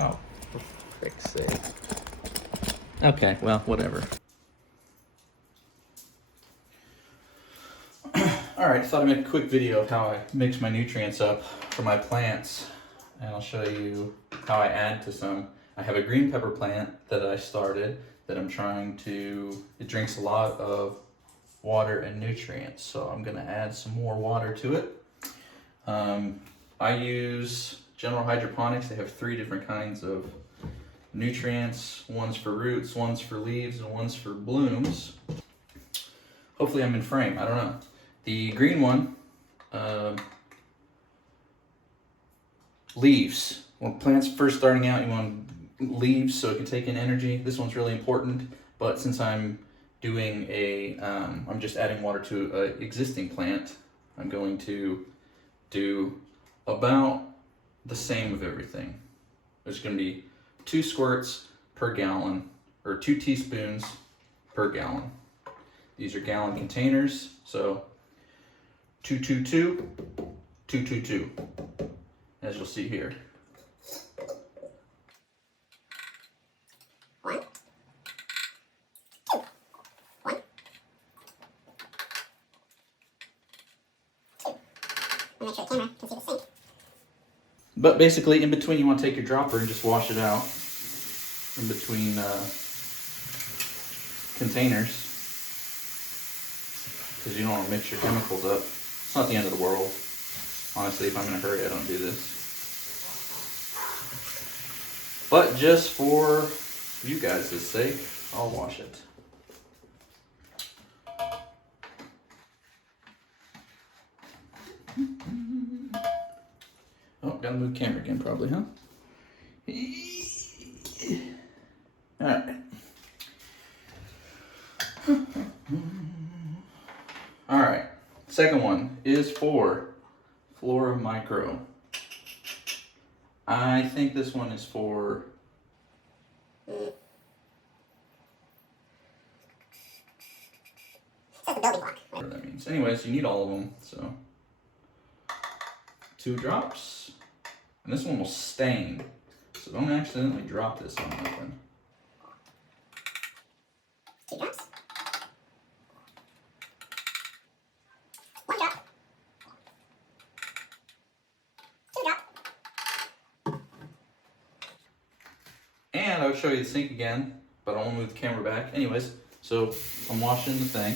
Oh, for frick's sake. Okay, well, whatever. Alright, thought I'd make a quick video of how I mix my nutrients up for my plants. And I'll show you how I add to some. I have a green pepper plant that I started that I'm trying to, it drinks a lot of water and nutrients. So I'm gonna add some more water to it. I use General Hydroponics. They have 3 different kinds of nutrients. One's for roots, one's for leaves, and one's for blooms. Hopefully I'm in frame, I don't know. The green one, leaves. When plants first starting out, you want leaves so it can take in energy. This one's really important, but since I'm doing I'm just adding water to an existing plant, I'm going to do about the same of everything. There's going to be 2 squirts per gallon, or 2 teaspoons per gallon. These are gallon containers, so 222, 222, as you'll see here. 1, 2, 1, 2. Make sure the camera can see the sink. But basically, in between, you want to take your dropper and just wash it out in between containers, because you don't want to mix your chemicals up. It's not the end of the world. Honestly, if I'm in a hurry, I don't do this. But just for you guys' sake, I'll wash it. Oh, gotta move the camera again probably, huh? Alright. Alright, second one is for Flora Micro. I think this one is for whatever that means. Anyways, you need all of them, so 2 drops. And this one will stain, so don't accidentally drop this on nothing. 2 drops. 1 drop. 2 drop. And I'll show you the sink again, but I won't move the camera back. Anyways, so I'm washing the thing.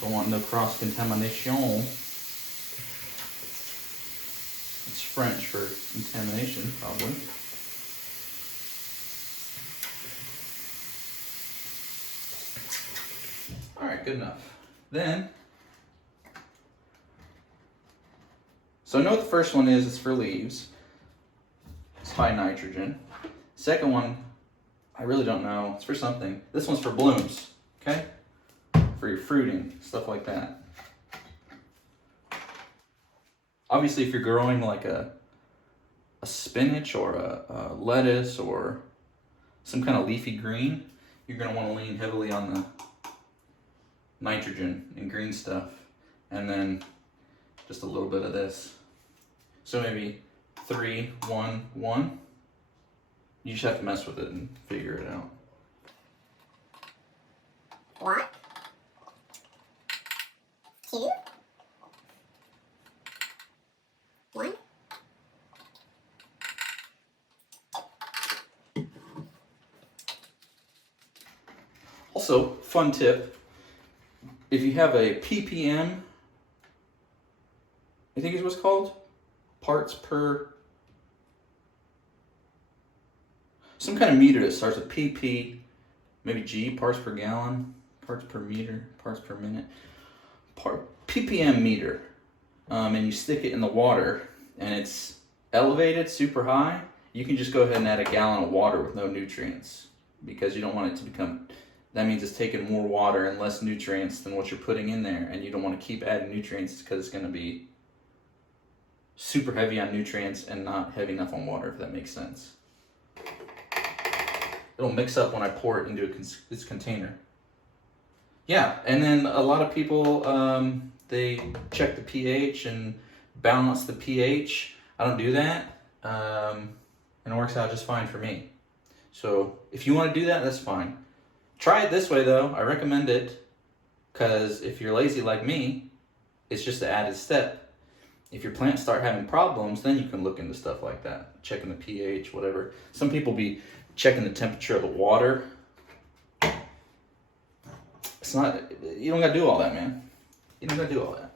Don't want no cross-contamination. It's French for contamination, probably. Alright, good enough. Then, so I know what the first one is, it's for leaves. It's high nitrogen. Second one, I really don't know, it's for something. This one's for blooms, okay? For your fruiting, stuff like that. Obviously, if you're growing like a spinach or a lettuce or some kind of leafy green, you're going to want to lean heavily on the nitrogen and green stuff, and then just a little bit of this. So maybe 3, 1, 1. You just have to mess with it and figure it out. 1, 2, 1. Also, fun tip, if you have a ppm, I think is what's called, parts per, some kind of meter that starts with pp, maybe G, parts per gallon, parts per meter, parts per minute, ppm meter, and you stick it in the water and it's elevated super high, you can just go ahead and add a gallon of water with no nutrients, because you don't want it to become, that means it's taking more water and less nutrients than what you're putting in there, and you don't want to keep adding nutrients because it's going to be super heavy on nutrients and not heavy enough on water, if that makes sense. It'll mix up when I pour it into this container. Yeah, and then a lot of people, they check the pH and balance the pH. I don't do that. and it works out just fine for me. So if you want to do that, that's fine. Try it this way though. I recommend it because if you're lazy like me, it's just an added step. If your plants start having problems, then you can look into stuff like that, checking the pH, whatever. Some people be checking the temperature of the water. It's not, you don't gotta do all that, man. You don't gotta do all that.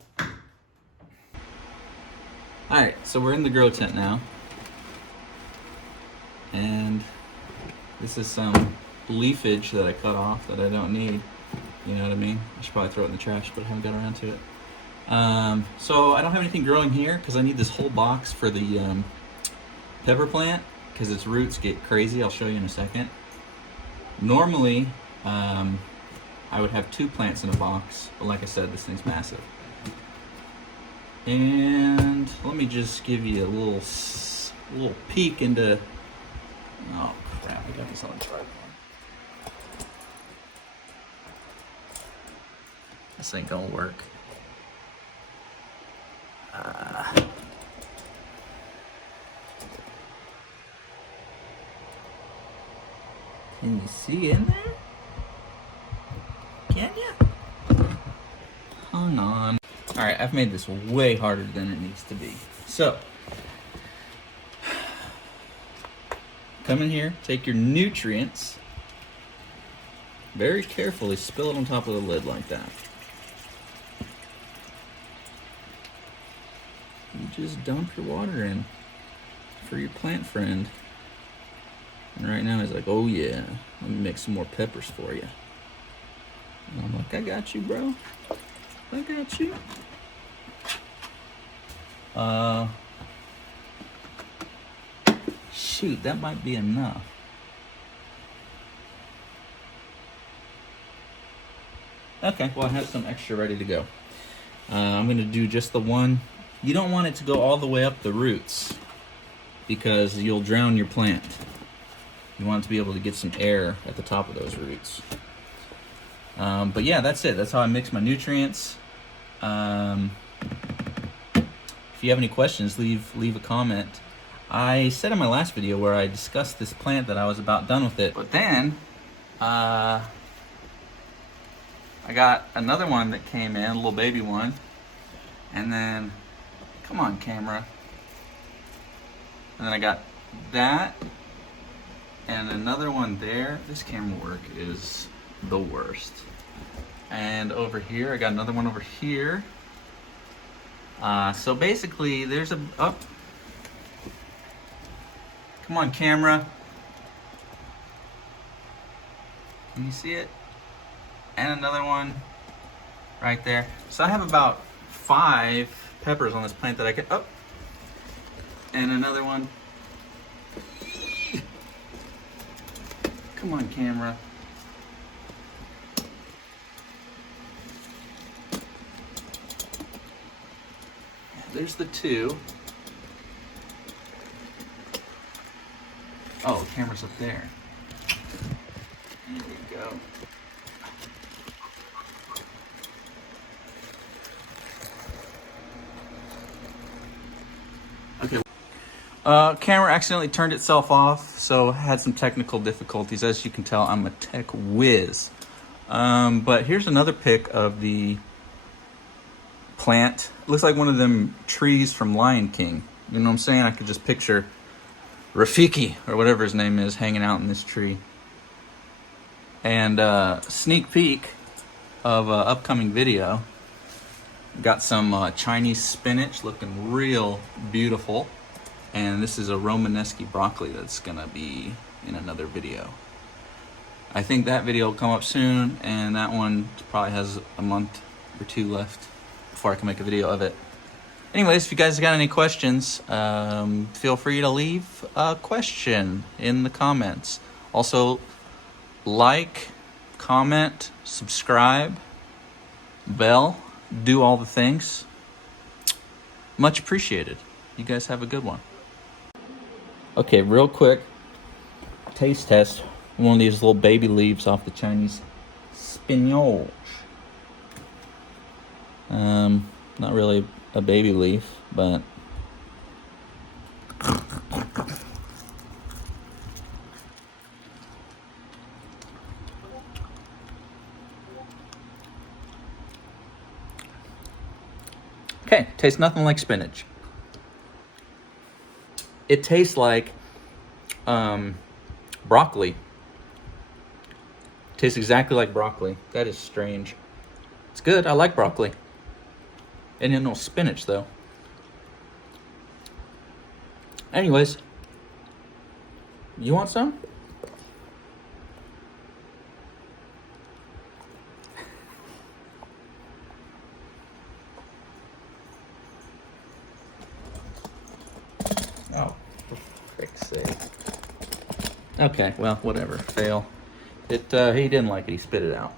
All right, so we're in the grow tent now. And this is some leafage that I cut off that I don't need. You know what I mean? I should probably throw it in the trash, but I haven't got around to it. So I don't have anything growing here because I need this whole box for the pepper plant because its roots get crazy. I'll show you in a second. Normally, I would have 2 plants in a box, but like I said, this thing's massive. And let me just give you a little peek into. Oh crap! I got this on the tripod. This ain't gonna work. Can you see in there? Can you? Hang on. All right, I've made this way harder than it needs to be. So, come in here, take your nutrients, very carefully spill it on top of the lid like that. You just dump your water in for your plant friend. And right now he's like, oh yeah, let me mix some more peppers for you. And I'm like, I got you, bro. I got you. Shoot, that might be enough. Okay, well I have some extra ready to go. I'm gonna do just the one. You don't want it to go all the way up the roots because you'll drown your plant. You want it to be able to get some air at the top of those roots. But yeah, that's it. That's how I mix my nutrients. If you have any questions, leave a comment. I said in my last video where I discussed this plant that I was about done with it. But then, I got another one that came in, a little baby one. And then, come on camera. And then I got that and another one there. This camera work is the worst. And over here, I got another one over here. So basically, there's a, oh. Come on camera. Can you see it? And another one right there. So I have about 5 peppers on this plant that I can, oh. And another one. Come on camera. There's the 2. Oh, the camera's up there. There we go. Okay. Camera accidentally turned itself off, so had some technical difficulties. As you can tell, I'm a tech whiz. But here's another pic of the plant. It looks like one of them trees from Lion King. You know what I'm saying? I could just picture Rafiki, or whatever his name is, hanging out in this tree. And sneak peek of upcoming video. Got some Chinese spinach looking real beautiful. And this is a Romanesque broccoli that's gonna be in another video. I think that video will come up soon, and that one probably has a month or 2 left before I can make a video of it. Anyways, if you guys got any questions, feel free to leave a question in the comments. Also, like, comment, subscribe, bell, do all the things. Much appreciated. You guys have a good one. Okay, real quick, taste test. One of these little baby leaves off the Chinese Spinach. Not really a baby leaf, but Okay, tastes nothing like spinach. It tastes like broccoli. Tastes exactly like broccoli. That is strange. It's good. I like broccoli. And no spinach though. Anyways, you want some? Oh, for frick's sake. Okay, well, whatever. Fail. He didn't like it. He spit it out.